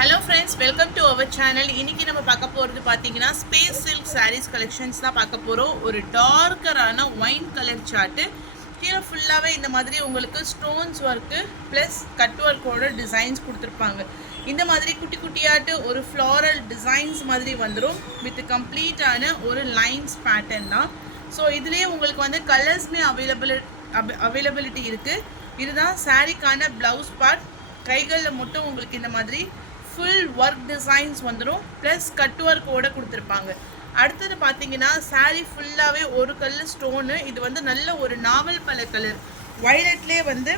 Hello friends, welcome to our channel. இன்னைக்கு நம்ம பார்க்க போறது பாத்தீங்கன்னா ஸ்பேஸ் சில்க் sarees collections தான் பார்க்க போறோம். ஒரு டார்க்கரான ஒயின் கலர் சார்ட். கீழ ஃபுல்லாவே இந்த மாதிரி உங்களுக்கு ஸ்டோன்ஸ் வர்க் பிளஸ் கட் வர்க்கோட டிசைன்ஸ் கொடுத்திருப்பாங்க. இந்த மாதிரி குட்டி குட்டியாட்டு ஒரு ஃப்ளோரல் டிசைன்ஸ் மாதிரி வந்துரும் வித் கம்ப்ளீட்டான ஒரு லைன்ஸ் பேட்டர்ன் தான். ஸோ இதுலயே உங்களுக்கு வந்து கலர்ஸ்மே அவைலபிலிட்டி இருக்கு. இதுதான் சாரிக்கான பிளவுஸ் பார்ட். கைகளில் மட்டும் உங்களுக்கு இந்த மாதிரி ஃபுல் ஒர்க் டிசைன்ஸ் வந்துடும் ப்ளஸ் கட் ஒர்க்கோட கொடுத்துருப்பாங்க. அடுத்தது பார்த்தீங்கன்னா சாரீ ஃபுல்லாகவே ஒரு கல் ஸ்டோனு. இது வந்து நல்ல ஒரு நாவல் பல கலர் வயலட்லேயே வந்து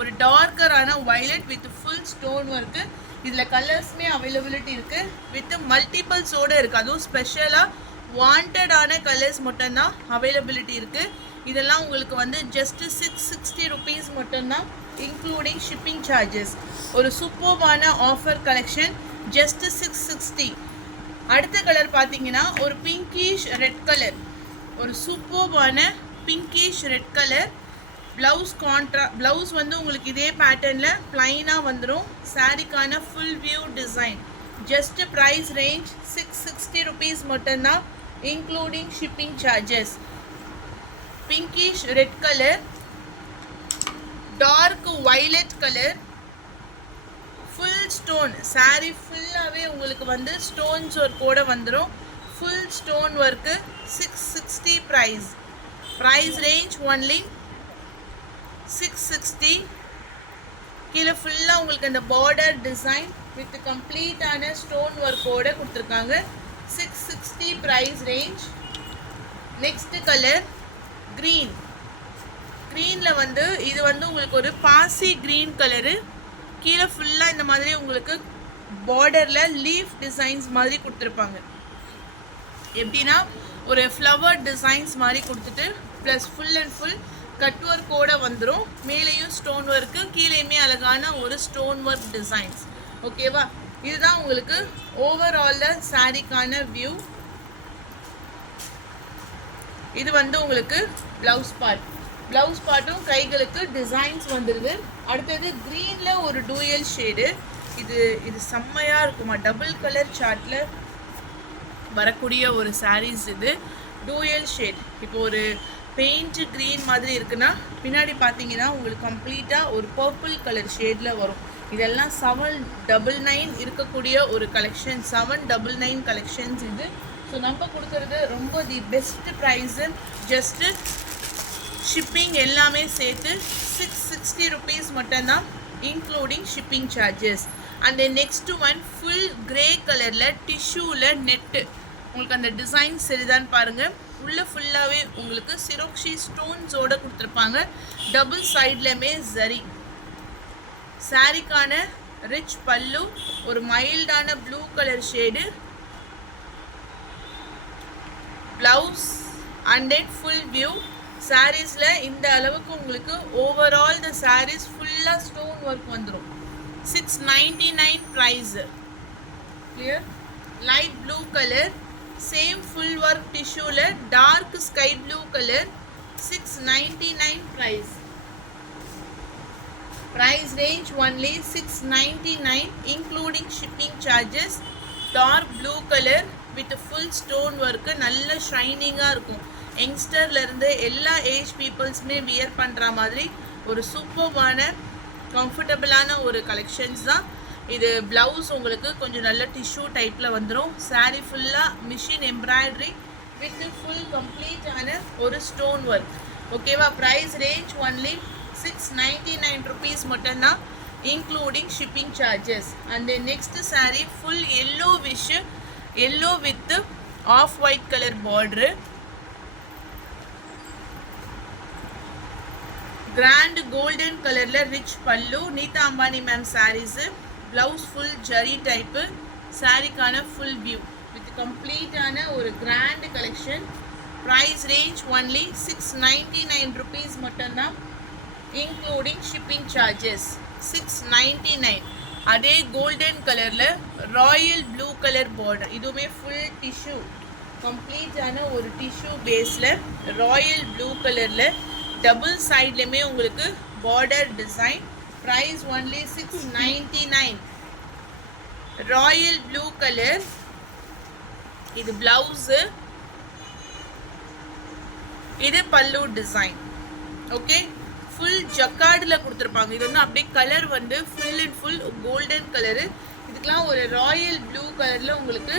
ஒரு டார்க்கரான violet with full stone work. இதில் கலர்ஸ்மே அவைலபிலிட்டி இருக்குது வித் மல்டிபிள்ஸோடு இருக்குது. அதுவும் ஸ்பெஷலாக வாண்டடான கலர்ஸ் மட்டும்தான் அவைலபிலிட்டி இருக்குது. இதெல்லாம் உங்களுக்கு வந்து ஜஸ்ட் 660 rupees மட்டும்தான் இன்க்ளூடிங் ஷிப்பிங் சார்ஜஸ். ஒரு சூப்பர்பான ஆஃபர் கலெக்ஷன் ஜஸ்ட் 660. அடுத்த கலர் பார்த்தீங்கன்னா ஒரு பிங்கிஷ் ரெட் கலர், ஒரு சூப்பர்பான பிங்கிஷ் ரெட் கலர். ப்ளவுஸ் வந்து உங்களுக்கு இதே பேட்டர்னில் ப்ளைனாக வந்துடும். சாரிக்கான full view design. Just price range 660 rupees மட்டும்தான் including shipping charges. Pinkish red colour, dark violet colour, full stone. Sari ஃபுல்லாகவே உங்களுக்கு வந்து ஸ்டோன்ஸ் ஒர்க்கோட வந்துடும். Full stone work 660 price. Price range only 660. கீழே ஃபுல்லாக உங்களுக்கு அந்த பார்டர் டிசைன் வித் கம்ப்ளீட்டான ஸ்டோன் ஒர்க்கோட கொடுத்துருக்காங்க. 660 price range. Next colour green. க்ரீனில் வந்து இது வந்து உங்களுக்கு ஒரு பாசி க்ரீன் கலரு. கீழே ஃபுல்லாக இந்த மாதிரி உங்களுக்கு பார்டரில் லீஃப் டிசைன்ஸ் மாதிரி கொடுத்துருப்பாங்க. எப்படின்னா ஒரு ஃப்ளவர் டிசைன்ஸ் மாதிரி கொடுத்துட்டு plus full and full cut ஒர்க்கோட வந்துடும். மேலேயும் ஸ்டோன் ஒர்க்கு, கீழேயுமே அழகான ஒரு ஸ்டோன் ஒர்க் டிசைன்ஸ். ஓகேவா? இதுதான் உங்களுக்கு ஓவராலில் சாரிக்கான வியூ. இது வந்து உங்களுக்கு ப்ளவுஸ் பார்ட்டும் கைகளுக்கு டிசைன்ஸ் வந்துடுது. அடுத்தது க்ரீனில் ஒரு டூயல் ஷேடு. இது செம்மையாக இருக்குமா, டபுள் கலர் சார்ட்டில் வரக்கூடிய ஒரு சாரீஸ். இது டூயல் ஷேட். இப்போ ஒரு பெயிண்ட் க்ரீன் மாதிரி இருக்குன்னா பின்னாடி பார்த்தீங்கன்னா உங்களுக்கு கம்ப்ளீட்டாக ஒரு பர்பிள் கலர் ஷேடில் வரும். இதெல்லாம் 799 இருக்கக்கூடிய ஒரு கலெக்ஷன். 799 கலெக்ஷன்ஸ் இது. ஸோ நம்ம கொடுக்குறது ரொம்ப the best price. Just shipping எல்லாமே சேர்த்து 660 rupees மட்டும்தான் including shipping charges. And next one full grey கலரில் டிஷ்யூவில் நெட்டு. உங்களுக்கு அந்த டிசைன் சரிதான் பாருங்கள். உள்ளே ஃபுல்லாகவே உங்களுக்கு சிரோக்ஷி ஸ்டோன்ஸோடு கொடுத்துருப்பாங்க. டபுள் சைட்லையுமே ஜரி. சாரிக்கான ரிச் பல்லு, ஒரு மைல்டான blue colour shade blouse and then full view. சாரீஸில் இந்த அளவுக்கு உங்களுக்கு ஓவரால் த சாரீஸ் ஃபுல்லாக ஸ்டோன் ஒர்க் வந்துடும். 699 price. Clear? Light blue colour, same full work டிஷ்யூவில் dark sky blue colour. 699 price. Price range only 699 including shipping charges. Dark blue colour with full stone work. நல்ல ஷைனிங்காக இருக்கும். யங்ஸ்டர்லேருந்து எல்லா ஏஜ் பீப்புள்ஸுமே வியர் பண்ணுற மாதிரி ஒரு சூப்பர்வான கம்ஃபர்டபுளான ஒரு கலெக்ஷன்ஸ் தான் இது. ப்ளவுஸ் உங்களுக்கு கொஞ்சம் நல்ல டிஷ்யூ டைப்பில் வந்துடும். சாரீ ஃபுல்லாக மிஷின் எம்ப்ராய்டரி வித் ஃபுல் கம்ப்ளீட்டான ஒரு ஸ்டோன் ஒர்க். ஓகேவா? ப்ரைஸ் ரேஞ்ச் ஒன்லி 699 rupees மட்டும்தான் including shipping charges. And next sari full yellow with off white colour border. Grand golden கலரில் rich pallu. Nita Ambani ma'am saris. Blouse full zari type. சாரிக்கான ஃபுல் வியூ வித் கம்ப்ளீட்டான ஒரு grand collection. Price range only 699 rupees மட்டும்தான் including shipping charges. 699. அதே golden கலரில் royal blue colour border. இதுவுமே full tissue, கம்ப்ளீட்டான ஒரு tissue பேஸில் ராயல் ப்ளூ கலரில் டபுள் சைட்லையுமே உங்களுக்கு border design. price only 699. Royal blue colour. இது பிளவுஸு, இது பல்லு டிசைன். ஓகே, ஃபுல் ஜக்கார்டில் கொடுத்துருப்பாங்க. இது வந்து அப்படியே கலர் வந்து full and full golden colour. இதுக்கெலாம் ஒரு ராயல் ப்ளூ கலரில் உங்களுக்கு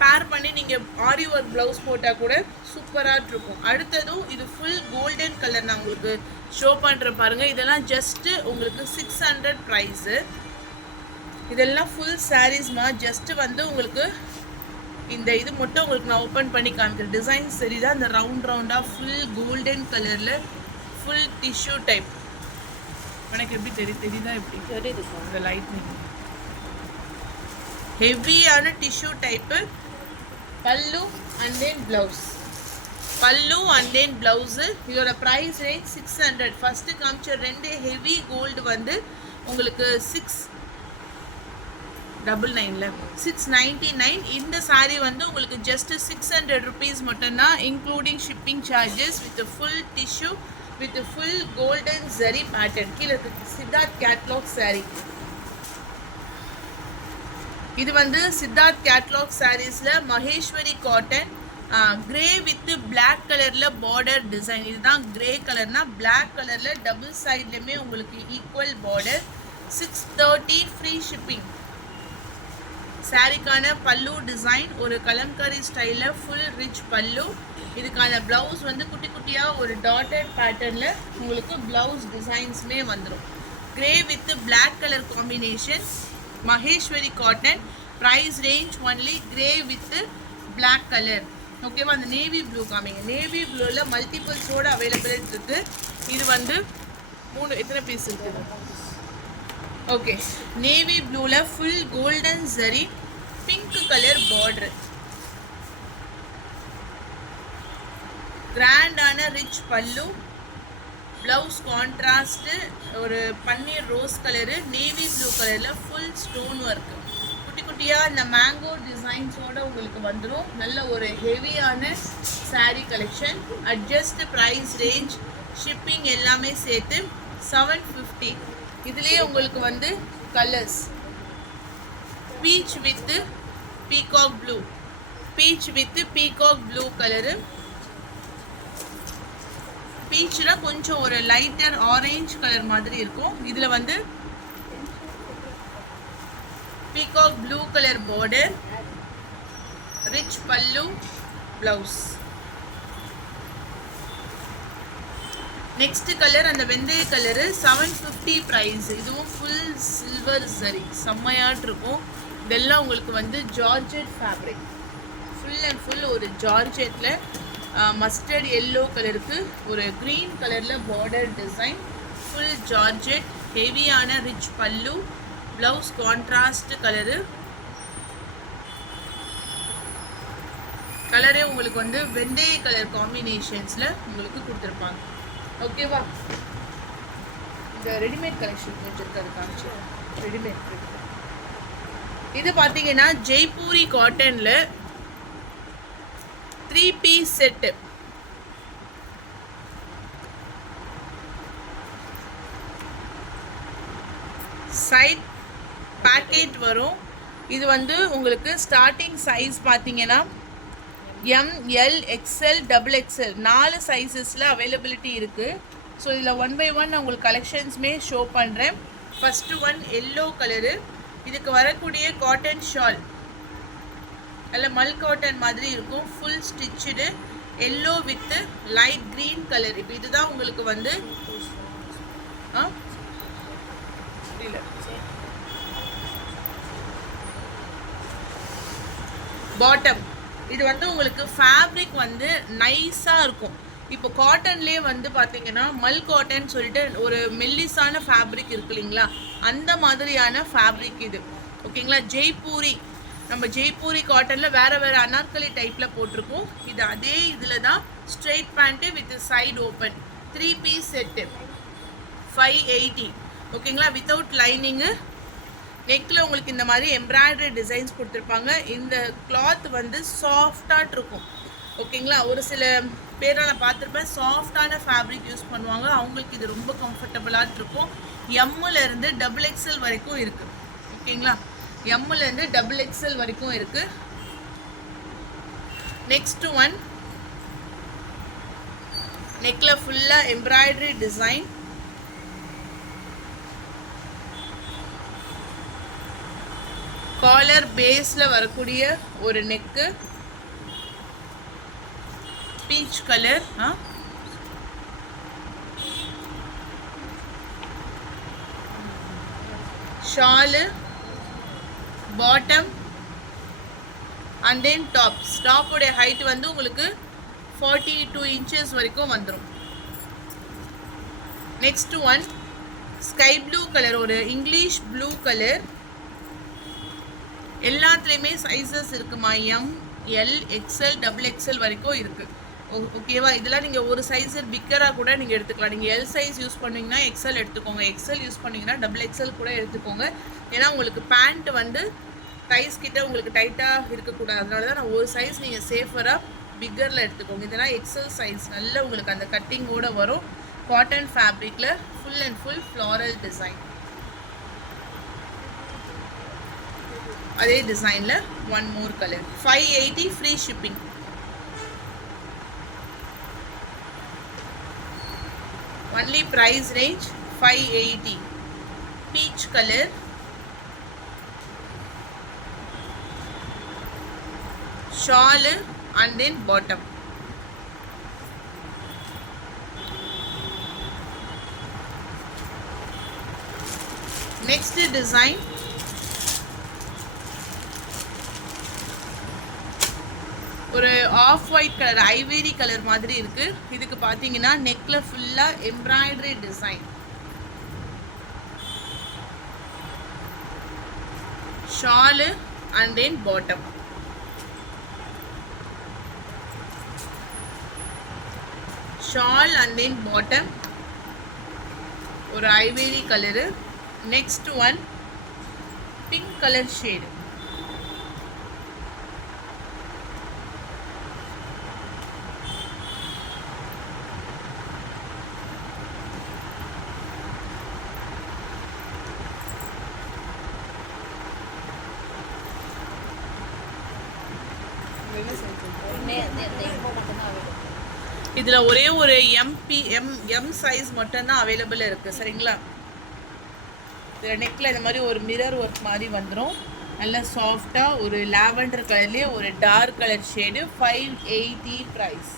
பேர் பண்ணி நீங்கள் ஆரி ஒர்க் ப்ளவுஸ் போட்டால் கூட சூப்பராக இருக்கும். அடுத்ததும் இது ஃபுல் கோல்டன் கலர் நான் உங்களுக்கு ஷோ பண்ணுறேன் பாருங்கள். இதெல்லாம் ஜஸ்ட்டு உங்களுக்கு 600 ப்ரைஸு. இதெல்லாம் ஃபுல் சாரீஸ்மா. ஜஸ்ட்டு வந்து உங்களுக்கு இந்த இது மட்டும் உங்களுக்கு நான் ஓப்பன் பண்ணி காமிக்கிறேன். டிசைன்ஸ் சரிதா, இந்த ரவுண்டாக ஃபுல் கோல்டன் கலரில் ஃபுல் டிஷ்யூ டைப். எனக்கு எப்படி தெரியுதா? எப்படி தெரியுது இந்த லைட்னிங்? ஹெவியான டிஷ்யூ டைப்பு. பல்லு அண்ட் தென் ப்ளவுஸ். பல்லு அண்ட் தென் ப்ளவுஸு. இதோட ப்ரைஸ் ரேஞ்ச் 600. ஃபஸ்ட்டு காமிச்ச 2 ஹெவி கோல்டு வந்து உங்களுக்கு 699. இந்த சாரீ வந்து உங்களுக்கு ஜஸ்ட் 600 rupees மட்டும்தான், including shipping charges, with full tissue, with full golden zari pattern. கீழே சித்தார்த் கேட்லாக் சாரீ. இது வந்து சித்தார்த் கேட்லாக் சாரீஸில் Maheshwari cotton, grey with black கலரில் பார்டர் டிசைன். இதுதான் கிரே கலர்னா, பிளாக் கலரில் டபுள் சைட்லையுமே உங்களுக்கு ஈக்குவல் பார்டர். 630 free shipping. சாரிக்கான பல்லு டிசைன் ஒரு கலம்கரி ஸ்டைலில் ஃபுல் ரிச் பல்லு. இதுக்கான ப்ளவுஸ் வந்து குட்டி குட்டியாக ஒரு டாட்டட் பேட்டர்னில் உங்களுக்கு ப்ளவுஸ் டிசைன்ஸுமே வந்துடும். Grey with black colour combination, Maheshwari cotton. Price range only grey with black colour. ஓகேவா? அந்த நேவி ப்ளூ காமிங்க. நேவி ப்ளூவில் மல்டிபிள்ஸோடு அவைலபிலிட்டி இருக்குது. இது வந்து 3 எத்தனை பீஸ் இருக்குது? ஓகே, நேவி ப்ளூவில் full golden zari, pink colour border, கிராண்டான ரிச் பல்லு, ப்ளவுஸ் கான்ட்ராஸ்ட்டு ஒரு பன்னீர் ரோஸ் கலரு, நேவி ப்ளூ கலரில் ஃபுல் ஸ்டோன் ஒர்க்கு. குட்டி குட்டியாக இந்த மேங்கோ டிசைன்ஸோடு உங்களுக்கு வந்துடும். நல்ல ஒரு ஹெவியான sari collection. Adjust price range, shipping எல்லாமே சேர்த்து 750. இதுலேயே உங்களுக்கு வந்து colours peach with peacock blue, peach with peacock blue colour. பீச்சில் கொஞ்சம் ஒரு லைட்டர் ஆரேஞ்ச் கலர் மாதிரி இருக்கும். இதில் வந்து peacock blue colour border, rich pallu, blouse. Next colour அந்த வெந்தய கலரு 750 ப்ரைஸ். இதுவும் ஃபுல் சில்வர் சரி, செம்மையாட்டு இருக்கும். இதெல்லாம் உங்களுக்கு வந்து georgette fabric, full and full ஒரு ஜார்ஜெட்டில் மஸ்டர்ட் எல்லோ கலருக்கு ஒரு க்ரீன் கலரில் பார்டர் டிசைன், ஃபுல் ஜார்ஜெட், ஹெவியான rich pallu, blouse contrast colour. கலரே உங்களுக்கு வந்து வெந்தய கலர் காம்பினேஷன்ஸில் உங்களுக்கு கொடுத்துருப்பாங்க. ஓகேவா? இந்த ரெடிமேட் கலெக்ஷன் கொஞ்சம் இருக்காது காமிச்சு. ரெடிமேட் இது பார்த்தீங்கன்னா ஜெய்ப்பூரி காட்டனில் 3 பீஸ் செட்டு. சைட் பேக்கெட் வரும். இது வந்து உங்களுக்கு ஸ்டார்டிங் சைஸ் பார்த்தீங்கன்னா ML, XL, XXL 4 சைஸஸில் அவைலபிலிட்டி இருக்குது. ஸோ இதில் 1 by 1 நான் உங்களுக்கு கலெக்ஷன்ஸுமே ஷோ பண்ணுறேன். First one yellow colour. இதுக்கு வரக்கூடிய காட்டன் ஷால் நல்ல மல் காட்டன் மாதிரி இருக்கும், full stitched, yellow with light green colour. இப்போ இதுதான் உங்களுக்கு வந்து பாட்டம். இது வந்து உங்களுக்கு ஃபேப்ரிக் வந்து நைஸாக இருக்கும். இப்போ காட்டன்லேயே வந்து பார்த்தீங்கன்னா மல் காட்டன் சொல்லிட்டு ஒரு மெல்லிஸான ஃபேப்ரிக் இருக்கு இல்லைங்களா, அந்த மாதிரியான ஃபேப்ரிக் இது. ஓகேங்களா? ஜெய்ப்பூரி, நம்ம ஜெய்ப்பூரி காட்டனில் வேறு வேறு அனார்கலி டைப்பில் போட்டிருக்கோம். இது அதே இதில் தான் straight pant with side open 3 piece set 580. ஓகேங்களா? Without lining. நெக்கில் உங்களுக்கு இந்த மாதிரி எம்ப்ராய்டரி டிசைன்ஸ் கொடுத்துருப்பாங்க. இந்த கிளாத் வந்து சாஃப்டாக இருக்கும். ஓகேங்களா? ஒரு சில பேரை நான் பார்த்துருப்பேன் சாஃப்டான ஃபேப்ரிக் யூஸ் பண்ணுவாங்க, அவங்களுக்கு இது ரொம்ப கம்ஃபர்டபுளாக இருக்கும். எம்மில் இருந்து XXL வரைக்கும் இருக்குது. ஓகேங்களா? எம்லேருந்து டபுள் எக்ஸல் வரைக்கும் இருக்குது. நெக்ஸ்ட் ஒன், நெக்கில் ஃபுல்லாக எம்ப்ராய்டரி டிசைன். காலர் பேஸில் வரக்கூடிய ஒரு neck, peach colour. Shawl, bottom and then tops. டாப்போடைய ஹைட் வந்து உங்களுக்கு 42 inches வரைக்கும் வந்துடும். Next one, sky blue colour, ஒரு இங்கிலீஷ் ப்ளூ கலர். எல்லாத்துலேயுமே சைஸஸ் இருக்குமா, M, L, XL, double XL வரைக்கும் இருக்குது. ஓகேவா? இதெல்லாம் நீங்கள் ஒரு சைஸு பிக்கராக கூட நீங்கள் எடுத்துக்கலாம். நீங்கள் எல் சைஸ் யூஸ் பண்ணிங்கன்னா எக்ஸ்எல் எடுத்துக்கோங்க, எக்ஸ்எல் யூஸ் பண்ணிங்கன்னா டபுள் எக்ஸ்எல் கூட எடுத்துக்கோங்க. ஏன்னா உங்களுக்கு பேண்ட் வந்து தைஸ் கிட்ட உங்களுக்கு டைட்டாக இருக்கக்கூடாது. அதனால தான் நான் ஒரு சைஸ் நீங்கள் சேஃபராக பிக்கரில் எடுத்துக்கோங்க. இதெல்லாம் எக்ஸ்எல் சைஸ். நல்ல உங்களுக்கு அந்த கட்டிங்கோடு வரும். காட்டன் ஃபேப்ரிக்கில் full and full floral design. அதே டிசைனில் one more colour. 580 free shipping. Only price range 580. Peach colour, shawl and then bottom. Next design, ஒரு off white colour, ivory colour மாதிரி இருக்கு. இதுக்கு பார்த்தீங்கன்னா நெக்ல ஃபுல்லா embroidery design. Shawl and then bottom. Shawl and then bottom, ஒரு ivory colour. Next one, pink colour shade. இதில் ஒரே ஒரு எம் சைஸ் மட்டும்தான் அவைலபிள் இருக்குது. சரிங்களா? இதில் நெக்கில் இந்த மாதிரி ஒரு மிரர் ஒர்க் மாதிரி வந்துடும். நல்லா சாஃப்டாக ஒரு லாவெண்டர் கலர்லேயே ஒரு dark colour shade. 580 price.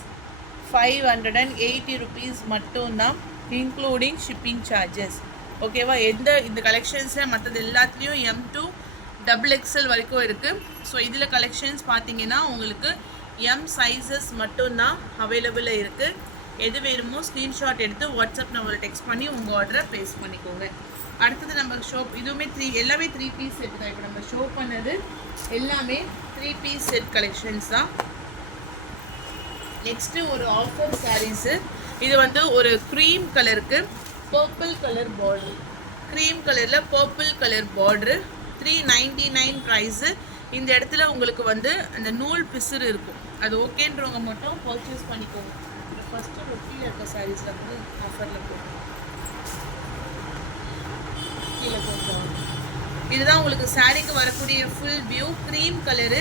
580 rupees மட்டும்தான், இன்க்ளூடிங் ஷிப்பிங் சார்ஜஸ். ஓகேவா? இந்த கலெக்ஷன்ஸில் மற்றது எல்லாத்துலேயும் எம் டு டபுள் எக்ஸ்எல் வரைக்கும் இருக்குது. ஸோ இதில் கலெக்ஷன்ஸ் பார்த்தீங்கன்னா உங்களுக்கு எம் சைஸஸ் மட்டும்தான் அவைலபிளாக இருக்குது. எது வேணுமோ ஸ்க்ரீன்ஷாட் எடுத்து வாட்ஸ்அப் நம்பரில் டெக்ஸ்ட் பண்ணி உங்கள் ஆர்டரை ப்ளேஸ் பண்ணிக்கோங்க. அடுத்தது நம்ம இதுவுமே எல்லாமே 3 பீஸ் செட் தான். இப்போ நம்ம ஷோ பண்ணது எல்லாமே 3 பீஸ் செட் கலெக்ஷன்ஸ் தான். நெக்ஸ்ட்டு ஒரு ஆஃபர் சாரீஸு. இது வந்து ஒரு க்ரீம் கலருக்கு பர்பிள் கலர் பார்டரு. க்ரீம் கலரில் பர்பிள் கலர் பார்டரு. 399 ப்ரைஸு. இந்த இடத்துல உங்களுக்கு வந்து அந்த நூல் பிசுறு இருக்கும். அது ஓகேன்றவங்க மட்டும் பர்ச்சேஸ் பண்ணிக்கோங்க. ஃபஸ்ட்டு கீழே இருக்க சாரீஸில் வந்து ஆஃபரில் போகும். கீழே போகும். இதுதான் உங்களுக்கு சாரீக்கு வரக்கூடிய ஃபுல் வியூ. Cream colour.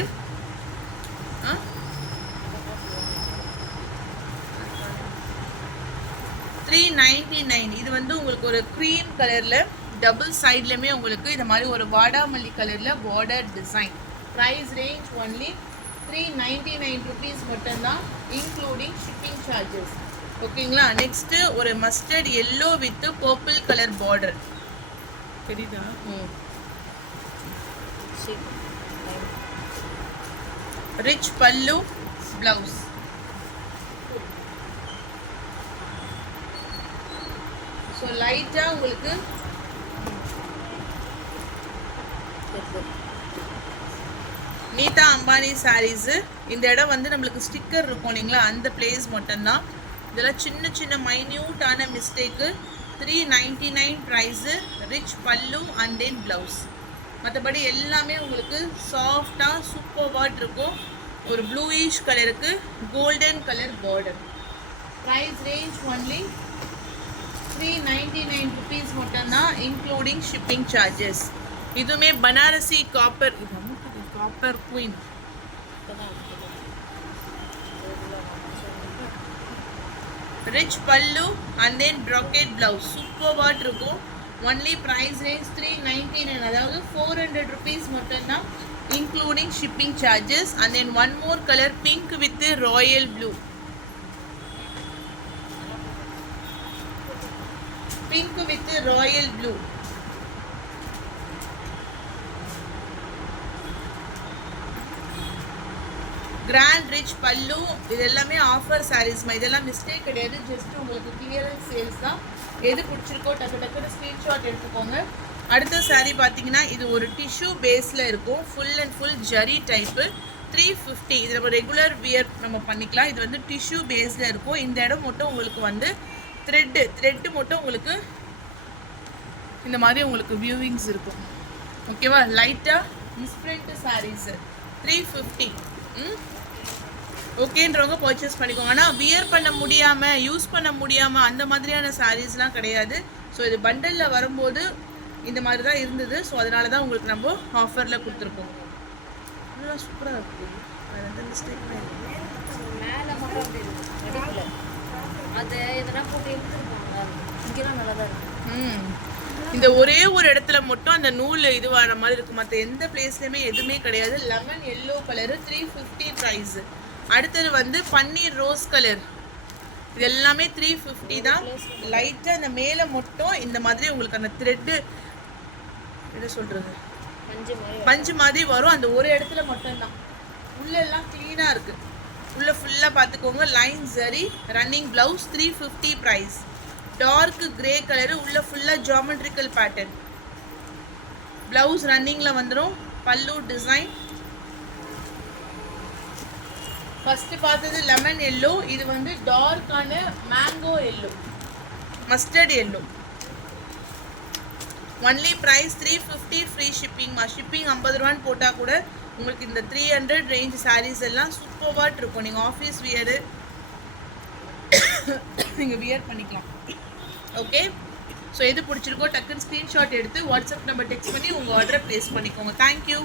399. இது வந்து உங்களுக்கு ஒரு க்ரீம் கலரில் டபுள் சைட்லையுமே உங்களுக்கு இந்த மாதிரி ஒரு வாடாமல்லி கலரில் border design. Price range only 399 rupees மட்டும்தான், இன்க்ளூடிங் ஷிப்பிங் சார்ஜஸ். ஓகேங்களா? நெக்ஸ்ட்டு ஒரு mustard yellow with purple colour border. தெரியுதா? Rich pallu, blouse. ஸோ லைட்டாக உங்களுக்கு நீதா அம்பானி சாரீஸு. இந்த இடம் வந்து நம்மளுக்கு ஸ்டிக்கர் இருக்கும் இல்லைங்களா, அந்த பிளேஸ் மட்டும்தான். இதெல்லாம் சின்ன சின்ன மைன்யூட்டான mistake. 399 price. Rich pallu and then blouse. மற்றபடி எல்லாமே உங்களுக்கு சாஃப்டாக சூப்பர்வாக இருக்கும். ஒரு ப்ளூயிஷ் கலருக்கு golden colour border. Price range only 399 rupees மட்டும்தான், இன்க்ளூடிங் ஷிப்பிங் சார்ஜஸ். இதுவுமே Banarasi copper copper queen. Rich pallu and then brocade blouse. சூப்பர்வா இருக்கும். ஒன்லி ப்ரைஸ் ரேஞ்ச் 399, அதாவது 400 rupees மட்டும்தான், including shipping charges. And then one more colour pink with royal blue. Pink with royal blue. Grand rich பல்லு. இது எல்லாமே offer சாரீஸ்மா, இதெல்லாம் mistake கிடையாது, just உங்களுக்கு கிளியரன்ஸ் சேல்ஸ் தான். எது பிடிச்சிருக்கோ டக்கு டக்குன்னு ஸ்க்ரீன்ஷாட் எடுத்துக்கோங்க. அடுத்த சாரீ பார்த்தீங்கன்னா இது ஒரு டிஷ்யூ பேஸில் இருக்கும், full and full zari type. 350. இது நம்ம ரெகுலர் வியர் நம்ம பண்ணிக்கலாம். இது வந்து டிஷ்யூ பேஸில் இருக்கும். இந்த இடம் மட்டும் உங்களுக்கு வந்து த்ரெட்டு மட்டும் உங்களுக்கு இந்த மாதிரி உங்களுக்கு வியூவிங்ஸ் இருக்கும். ஓகேவா? லைட்டாக மிஸ்பிரிண்ட் சாரீஸு 350. ஓகேன்றவங்க பர்ச்சேஸ் பண்ணிக்கோங்க. ஆனால் வியர் பண்ண முடியாமல், யூஸ் பண்ண முடியாமல் அந்த மாதிரியான சாரீஸ்லாம் கிடையாது. ஸோ இது பண்டலில் வரும்போது இந்த மாதிரி தான் இருந்தது. ஸோ அதனால தான் உங்களுக்கு நம்ம ஆஃபரில் கொடுத்துருக்கோம். இதெல்லாம் சூப்பராக இருக்குது. அது வந்து மிஸ்டேக் மேலே மட்டும் அது எதனா போட்டு எடுத்துருப்பாங்க. இங்கெல்லாம் நல்லா தான் இருக்குது. இந்த ஒரே ஒரு இடத்துல மட்டும் அந்த நூல் இதுவான மாதிரி இருக்கும். மற்ற எந்த பிளேஸ்லையுமே எதுவுமே கிடையாது. Lemon yellow colour 350 price. அடுத்தது வந்து பன்னீர் ரோஸ் கலர். இது எல்லாமே 350 தான். லைட்டாக அந்த மேலே மட்டும் இந்த மாதிரி உங்களுக்கு அந்த த்ரெட்டு என்ன சொல்கிறது பஞ்சு மாதிரி வரும். அந்த ஒரு இடத்துல மட்டும்தான். உள்ளெல்லாம் க்ளீனாக இருக்குது. உள்ளே ஃபுல்லாக பார்த்துக்கோங்க. லைன் சரி running blouse 350 price. Dark grey colour. உள்ள ஃபுல்லாக ஜாமெட்ரிக்கல் பேட்டர்ன். ப்ளவுஸ் ரன்னிங்கில் வந்துடும். பல்லு டிசைன். ஃபஸ்ட்டு பார்த்தது லெமன் எல்லோ. இது வந்து டார்க்கான mango yellow, mustard yellow. Only price 350. Free ஷிப்பிங்மா. ஷிப்பிங் 50 ரூபான்னு போட்டால் கூட உங்களுக்கு இந்த 300 ரேஞ்ச் சாரீஸ் எல்லாம் சூப்பர்வாக இருக்கும். நீங்கள் ஆஃபீஸ் வியரு நீங்கள் வியர் பண்ணிக்கலாம். ஓகே, ஸோ எது பிடிச்சிருக்கோ டக்குன்னு ஸ்க்ரீன்ஷாட் எடுத்து வாட்ஸ்அப் நம்பர் டெக்ஸ்ட் பண்ணி உங்கள் ஆர்டரை ப்ளேஸ் பண்ணிக்கோங்க. தேங்க்யூ.